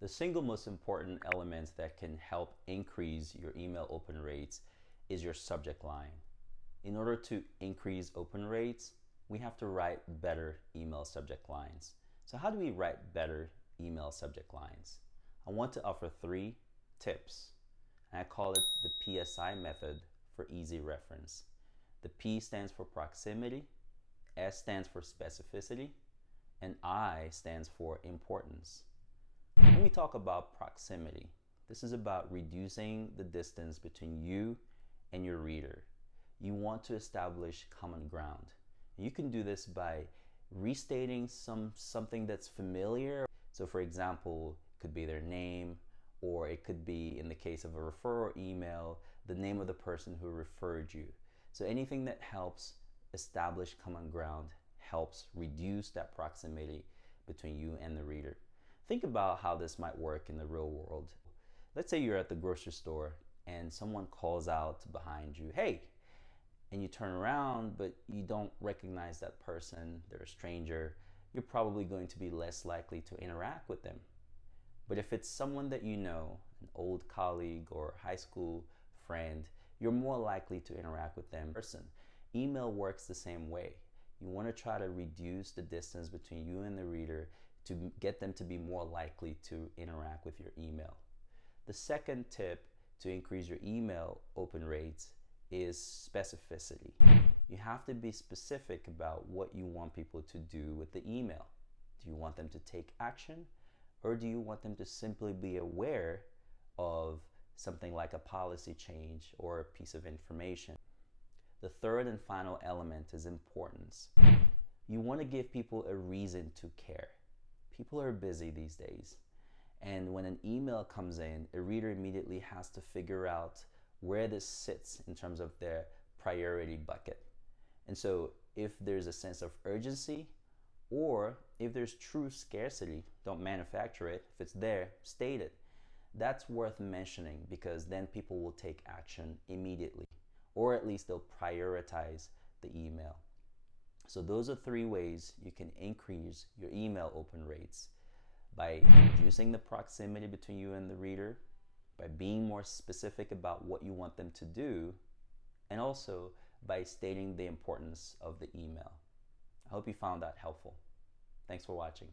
The single most important element that can help increase your email open rates is your subject line. In order to increase open rates, we have to write better email subject lines. So how do we write better email subject lines? I want to offer 3 tips, and I call it the PSI method for easy reference. The P stands for proximity, S stands for specificity, and I stands for importance. When we talk about proximity, this is about reducing the distance between you and your reader. You want to establish common ground. You can do this by restating something that's familiar. So for example, it could be their name, or it could be, in the case of a referral email, the name of the person who referred you. So anything that helps establish common ground helps reduce that proximity between you and the reader. Think about how this might work in the real world. Let's say you're at the grocery store and someone calls out behind you, "Hey," and you turn around, but you don't recognize that person, they're a stranger. You're probably going to be less likely to interact with them. But if it's someone that you know, an old colleague or high school friend, you're more likely to interact with them in person. Email works the same way. You want to try to reduce the distance between you and the reader to get them to be more likely to interact with your email. The second tip to increase your email open rates is specificity. You have to be specific about what you want people to do with the email. Do you want them to take action, or do you want them to simply be aware of something like a policy change or a piece of information? The third and final element is importance. You want to give people a reason to care. People are busy these days, and when an email comes in, a reader immediately has to figure out where this sits in terms of their priority bucket. And so if there's a sense of urgency, or if there's true scarcity, don't manufacture it. If it's there, state it. That's worth mentioning, because then people will take action immediately, or at least they'll prioritize the email. So those are 3 ways you can increase your email open rates: by reducing the proximity between you and the reader, by being more specific about what you want them to do, and also by stating the importance of the email. I hope you found that helpful. Thanks for watching.